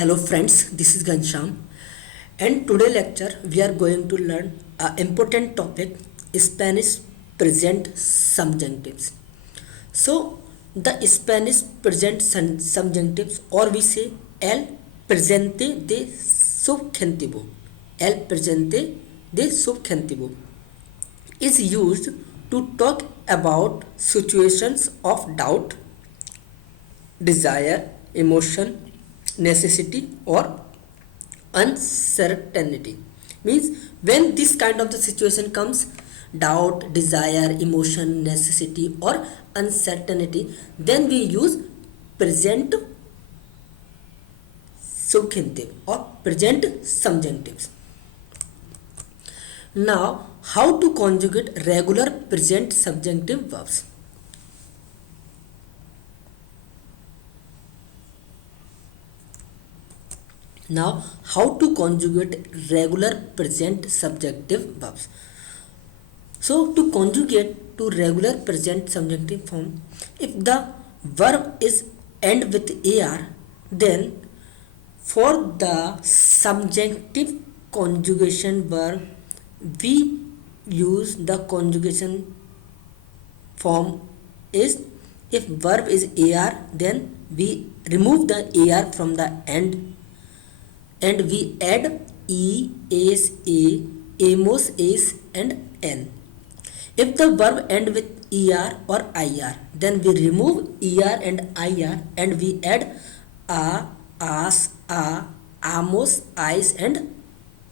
Hello friends, this is Gansham, and today lecture we are going to learn a important topic, Spanish present subjunctives. So the Spanish present subjunctives, or we say el presente de subjuntivo, el presente de subjuntivo, is used to talk about situations of doubt, desire, emotion, necessity, or uncertainty. Means when this kind of the situation comes, doubt, desire, emotion, necessity, or uncertainty, then we use present subjunctive or present subjunctives. Now, how to conjugate regular present subjunctive verbs? Now, how to conjugate regular present subjunctive verbs? So, to conjugate to regular present subjunctive form, if the verb is end with er, then for the subjunctive conjugation verb, we use the conjugation form is if verb is er, then we remove the er from the end and we add e, s, a, amos, s and n. If the verb end with er or ir, then we remove er and ir and we add a, as, a, amos, is and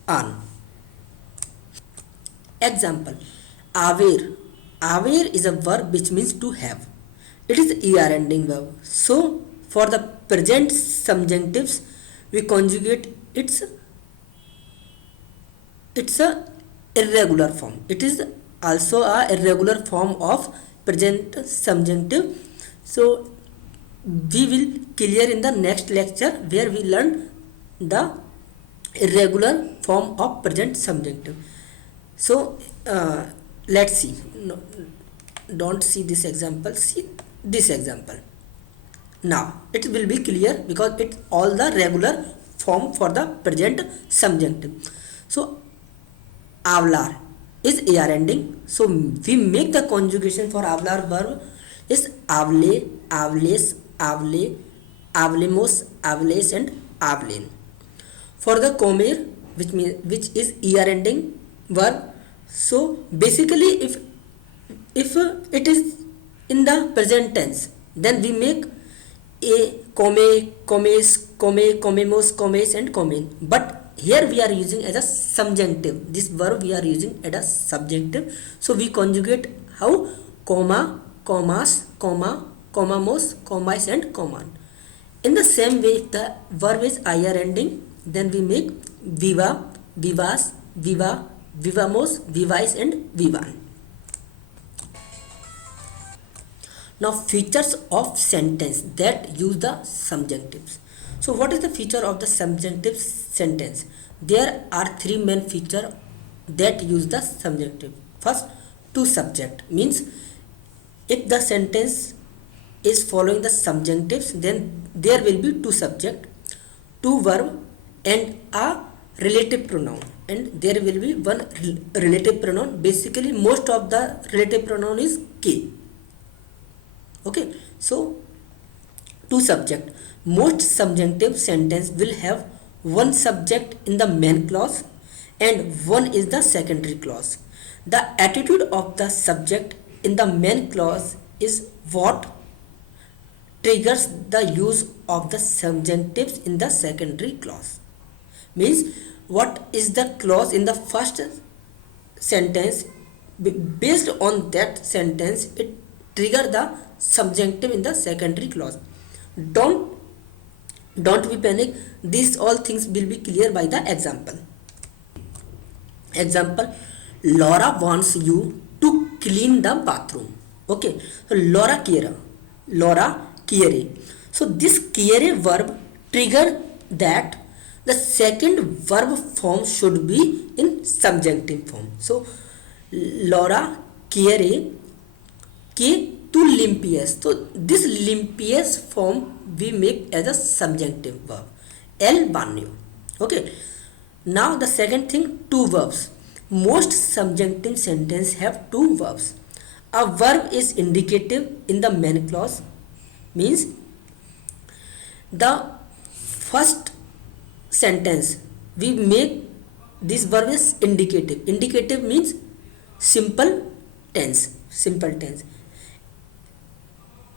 an. Example, aver. Aver is a verb which means to have. It is er ending verb. So for the present subjunctives, we conjugate it's a irregular form. It is also a irregular form of present subjunctive. So we will clear in the next lecture where we learn the irregular form of present subjunctive. So let's see. No, don't see this example. See this example. Now it will be clear because it's all the regular form for the present subjunctive. So hablar is er ending, so we make the conjugation for hablar verb is hable, hables, hable, hablemos, hables and hablen. For the comer, which is er ending verb, so basically if it is in the present tense, then we make a come, comes, come, comemos, comes and comen. But here we are using as a subjunctive. This verb we are using as a subjunctive. So we conjugate how? Comma, commas, comma, commamos, commas and command. In the same way, if the verb is ir ending, then we make viva, vivas, viva, vivamos, vivais and vivan. Now features of sentence that use the subjunctives. So what is the feature of the subjunctive sentence? There are three main features that use the subjunctive. First, to subject means if the sentence is following the subjunctives, then there will be two subject, two verb and a relative pronoun, and there will be one relative pronoun. Basically most of the relative pronoun is k. Okay, so two subject. Most subjunctive sentence will have one subject in the main clause and one is the secondary clause. The attitude of the subject in the main clause is what triggers the use of the subjunctives in the secondary clause. Means what is the clause in the first sentence, based on that sentence it trigger the subjunctive in the secondary clause. Don't be panic. These all things will be clear by the example. Example, Laura wants you to clean the bathroom. Okay, so Laura quiere. So this quiere verb trigger that the second verb form should be in subjunctive form. So Laura quiere que to limpias. So this limpias form we make as a subjunctive verb. El baño. Okay. Now the second thing, two verbs. Most subjunctive sentence have two verbs. A verb is indicative in the main clause, means the first sentence we make this verb is indicative. Indicative means simple tense,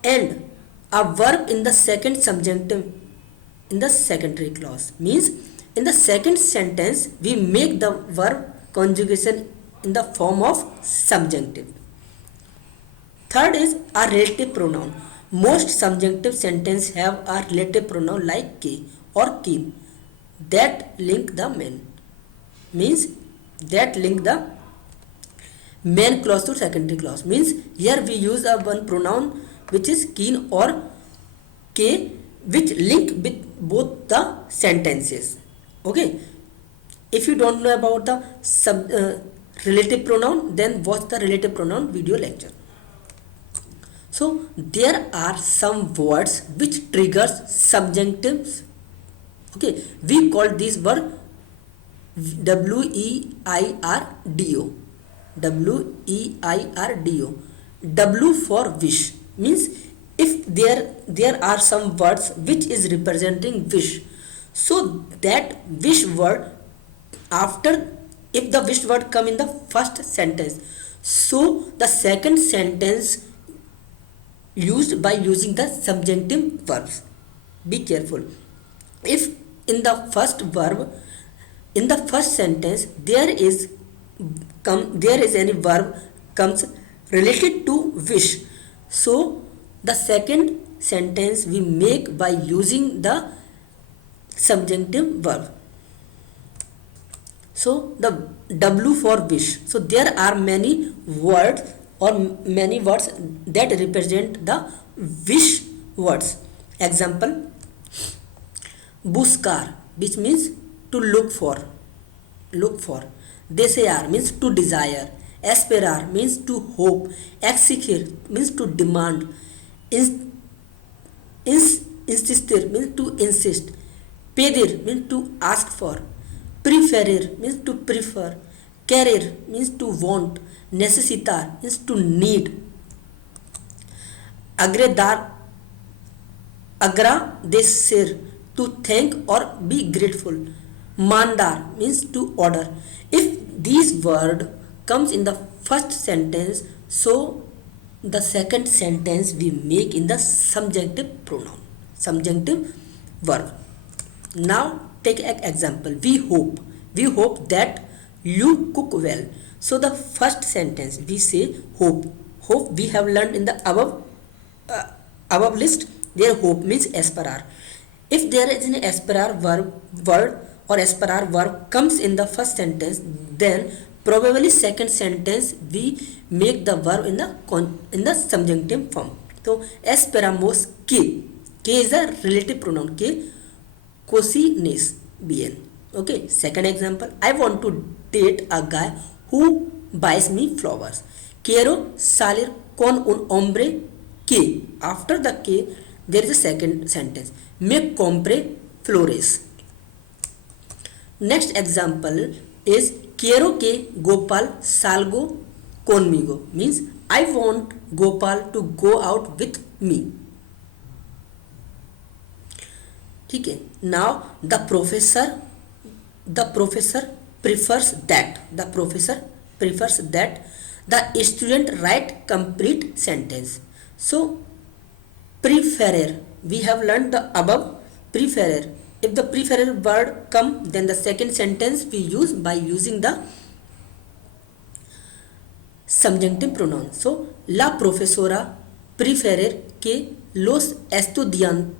and a verb in the second subjunctive in the secondary clause, means in the second sentence we make the verb conjugation in the form of subjunctive. Third is a relative pronoun. Most subjunctive sentences have a relative pronoun like ke or kin that link the main, means that link the main clause to secondary clause, means here we use a one pronoun which is kin or k which link with both the sentences. Okay, if you don't know about the relative pronoun, then watch the relative pronoun video lecture. So there are some words which triggers subjunctives. Okay, we call this word WEIRDO. WEIRDO. W for wish, means if there are some words which is representing wish, so that wish word after, if the wish word come in the first sentence, so the second sentence used by using the subjunctive verbs. Be careful. If in the first verb, in the first sentence there is any verb comes related to wish, so the second sentence we make by using the subjunctive verb. So the W for wish. So there are many words or many words that represent the wish words. Example, buscar, which means to look for. Desear means to desire. Esperar means to hope. Exigir means to demand. Insistir means to insist. Pedir means to ask for. Preferir means to prefer. Querer means to want. Necessitar means to need. Agradecer, to thank or be grateful. Mandar means to order. If these word comes in the first sentence, so the second sentence we make in the subjunctive pronoun, subjunctive verb. Now take an example. We hope that you cook well. So the first sentence we say hope. We have learned in the above list, their hope means esperar. If there is an esperar word or esperar verb comes in the first sentence, then probably second sentence we make the verb in the subjunctive form. So esperamos que is a relative pronoun, que cocines bien. Okay, second example, I want to date a guy who buys me flowers. Quiero salir con un hombre que. After the que there is a second sentence, me compre flores. Next example is quiero que Gopal salga conmigo, means I want Gopal to go out with me. Okay, now the professor prefers that the student write complete sentence. So preferer, we have learned the above preferer. If the preferer word come, then the second sentence we use by using the subjunctive pronoun. So la profesora prefiere que los estudiantes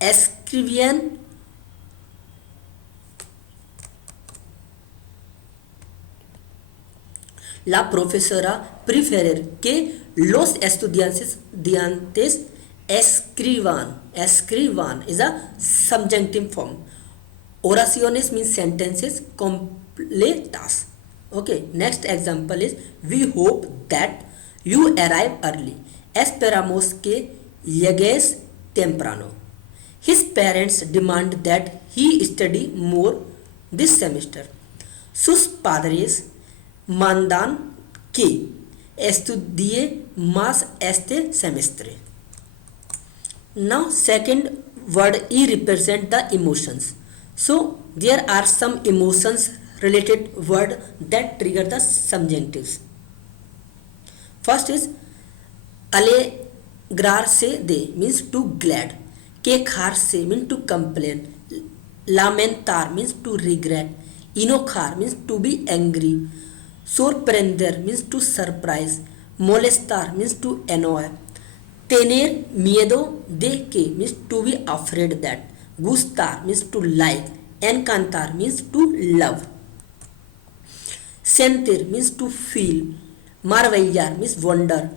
escribían la profesora prefiere que los estudiantes escriban is a subjunctive form. Oraciones means sentences completas. Okay, next example is we hope that you arrive early. Esperamos que llegues temprano. His parents demand that he study more this semester. Sus padres mandan que estudie más este semestre. Now second word E represent the emotions. So there are some emotions related word that trigger the subjunctives. First is alegrarse de means to glad. Quejarse means to complain. Lamentar means to regret. Enojar means to be angry. Sorprender means to surprise. Molestar means to annoy. Tener miedo de que means to be afraid that. Gustar means to like. Encantar means to love. Sentir means to feel. Maravillar means wonder.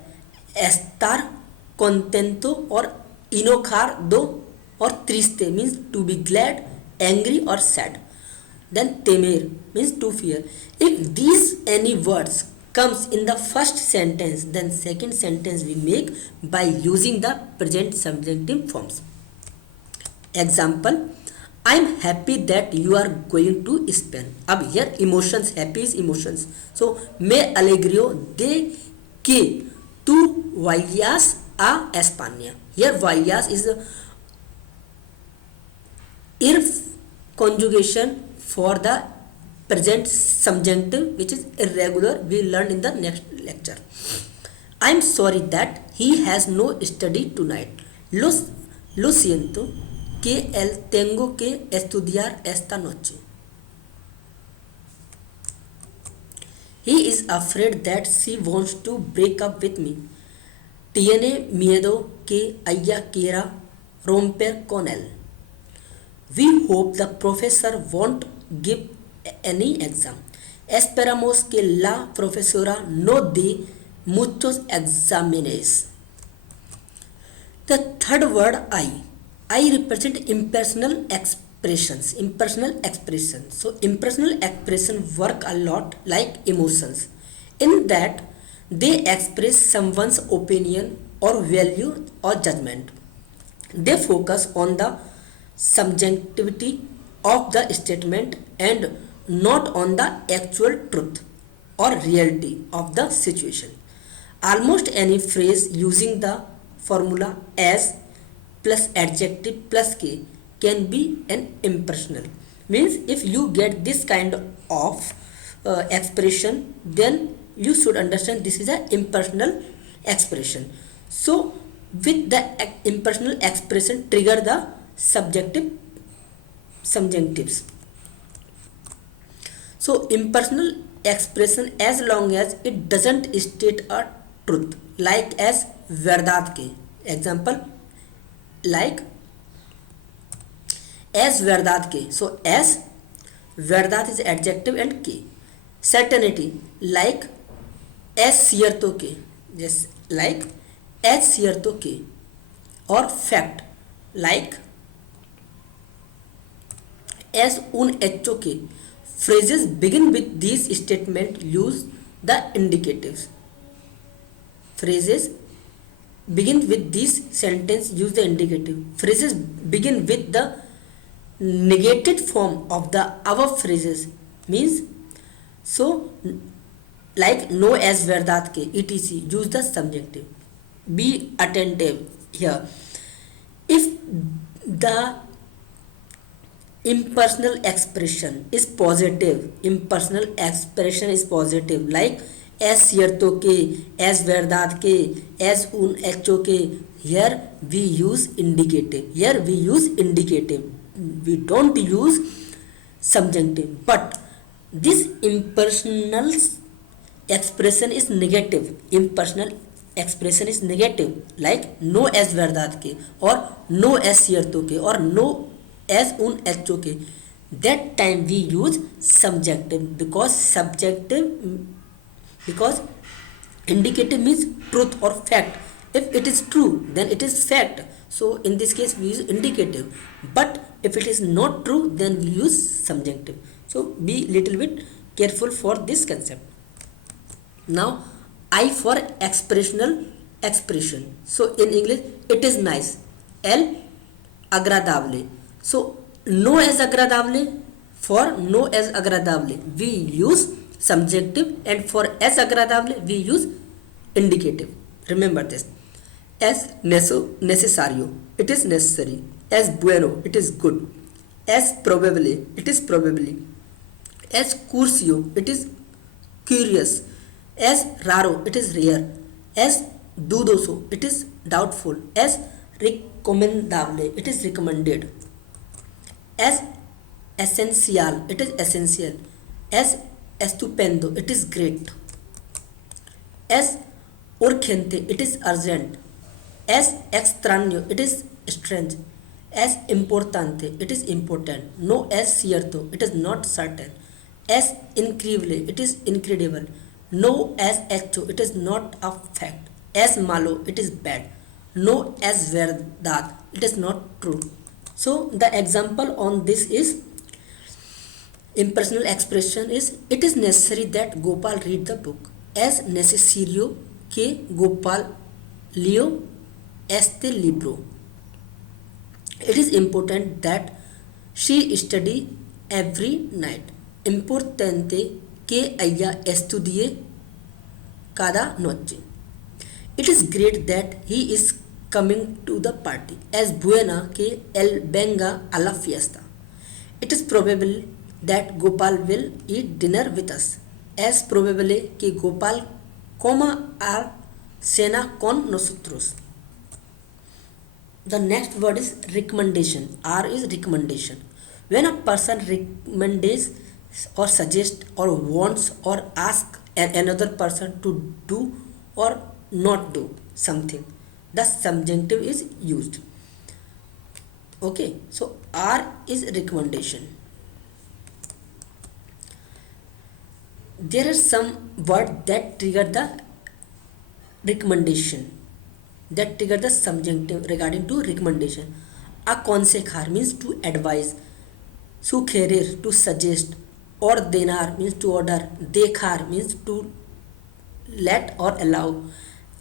Estar contento or enojado or triste means to be glad, angry or sad. Then temer means to fear. If these any words comes in the first sentence, then second sentence we make by using the present subjunctive forms. Example, I am happy that you are going to Spain. अब here emotions, happy is emotions. So me alegro de que tú vayas a España. Here vayas is the if conjugation for the present subjunctive which is irregular we learned in the next lecture. I am sorry that he has no study tonight. Lo siento que él tengo que estudiar esta noche. He is afraid that she wants to break up with me. Tiene miedo que ella quiera romper con él. We hope the professor won't give any exam. Esperamos que la profesora no dé muchos exámenes. The third word I represent impersonal expressions. Impersonal expressions. So impersonal expression work a lot like emotions. In that they express someone's opinion or value or judgment. They focus on the subjectivity of the statement and not on the actual truth or reality of the situation. Almost any phrase using the formula as plus adjective plus k can be an impersonal. Means if you get this kind of expression, then you should understand this is an impersonal expression. So with the impersonal expression trigger the subjective subjunctives. So impersonal expression as long as it doesn't state a truth, like as verdad के. Example like as verdad के. So as verdad is adjective and के. Certainty like as cierto que. Just like as cierto que. Or fact like as un hecho que. Phrases begin with these statements use the indicatives. Phrases begin with this sentence use the indicative. Phrases begin with the negated form of the above phrases means so like no as verdad que etc use the subjunctive. Be attentive here. If the impersonal expression is positive, impersonal expression is positive like as cierto que, as verdad que, as un hecho que, here we use indicative. Here we use indicative. We don't use subjunctive. But this impersonal expression is negative. Impersonal expression is negative like no as verdad que or no as cierto que or no as un hecho que. That time we use subjunctive because indicative means truth or fact. If it is true then it is fact, so in this case we use indicative. But if it is not true then we use subjunctive. So be little bit careful for this concept. Now, I for expressional expression. So in English, it is nice. L, agradable. So no as agradable. For no as agradable, we use subjunctive, and for as agradable, we use indicative. Remember this. As necesario, it is necessary. As bueno, it is good. As probably, it is probably. As curioso, it is curious. As raro, it is rare. As dudoso, it is doubtful. As recomendable, it is recommended. As esencial, it is essential. As estupendo, it is great. As urgente, it is urgent. As extraño, it is strange. As importante, it is important. No as cierto, it is not certain. As increíble, it is incredible. No as hecho, it is not a fact. As malo, it is bad. No as verdad, it is not true. So the example on this is impersonal expression is, it is necessary that Gopal read the book. Es necesario que Gopal lea este libro. It is important that she study every night. Importante que ella estudie cada noche. It is great that he is coming to the party. Es buena que él venga a la fiesta. It is probable that Gopal will eat dinner with us. Es probable que Gopal coma a cena con nosotros. The next word is recommendation. R is recommendation. When a person recommends or suggests or wants or asks another person to do or not do something, the subjunctive is used. Okay, so R is recommendation. There are some words that trigger the recommendation, that trigger the subjunctive regarding to recommendation. Aconsejar means to advise, sugerir to suggest, ordenar means to order, dejar means to let or allow,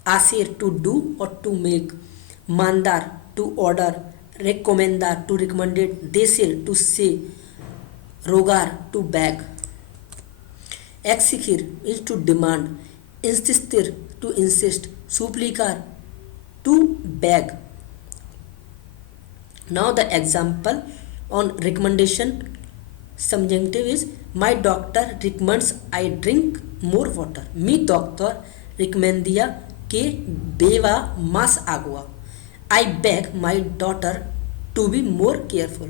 hacer to do or to make, mandar to order, recomendar to recommend, decir to say, rogar to beg. Exigir is to demand, insistir to insist, suplicar to beg. Now the example on recommendation subjunctive is, my doctor recommends I drink more water. Mi doctor recomendia que beba más agua. I beg my daughter to be more careful.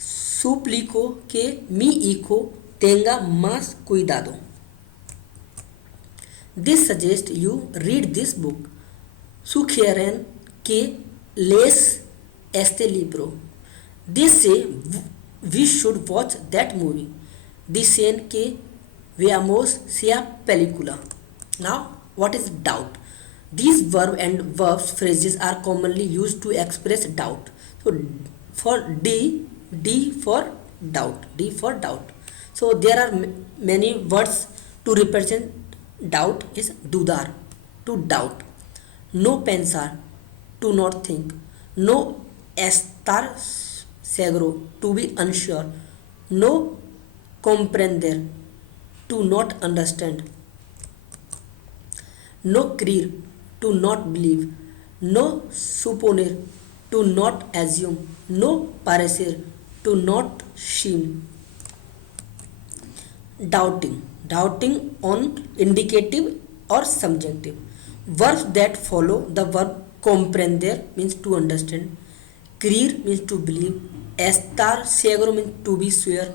Suplico que mi hijo tenga más cuidado. This suggests you read this book. Sugieren que lees este libro. They say we should watch that movie. Dicen que veamos esa película. Now, what is doubt? These verb and verbs phrases are commonly used to express doubt. So, for D for doubt. D for doubt. So there are many words to represent doubt is dudar, to doubt. No pensar, to not think. No estar seguro, to be unsure. No comprender, to not understand. No creer, to not believe. No suponer, to not assume. No parecer, to not seem. Doubting on indicative or subjunctive. Verbs that follow the verb comprender means to understand. Creer means to believe. Estar seguro means to be sure.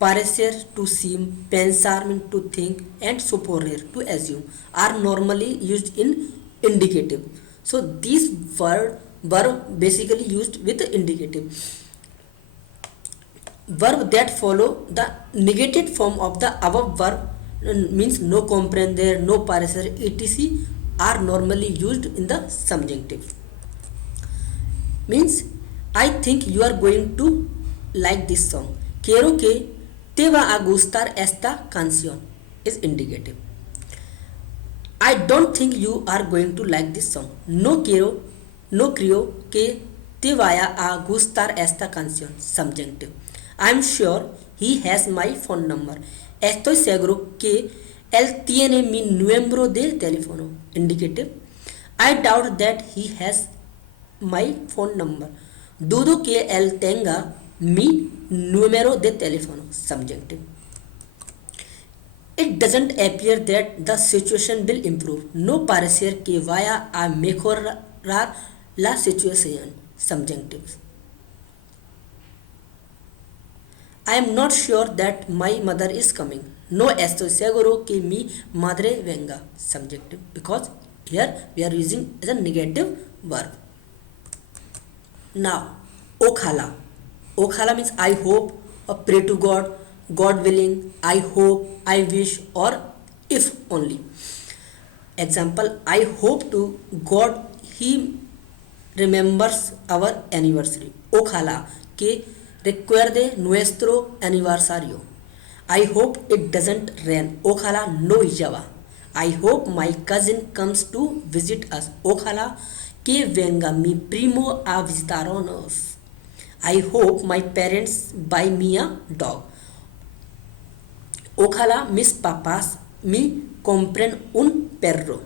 Parecer to seem. Pensar means to think. And suponer to assume are normally used in indicative. So these verb basically used with indicative. Verb that follow the negated form of the above verb means no comprender, no parecer, etc. are normally used in the subjunctive. Means, I think you are going to like this song. Quiero que Te va a gustar esta canción is indicative. I don't think you are going to like this song. No creo que te vaya a gustar esta canción. Subjunctive. I'm sure he has my phone number. Estoy seguro que él tiene mi número de teléfono. Indicative. I doubt that he has my phone number. Dudo que él tenga mi número de teléfono. Subjunctive. It doesn't appear that the situation will improve. No parecer que vaya a mejorar la situación. Subjunctive. I am not sure that my mother is coming. No estoy seguro que mi madre venga. Subjunctive. Because here we are using as a negative verb. Now, okhala. Okhala means I hope or pray to God, God willing, I hope, I wish, or if only. Example, I hope to God he remembers our anniversary. Ojalá que recuerde nuestro aniversario. I hope it doesn't rain. Ojalá no llueva. I hope my cousin comes to visit us. Ojalá que venga mi primo a visitarnos. I hope my parents buy me a dog. Ojalá mis papás me compren un perro.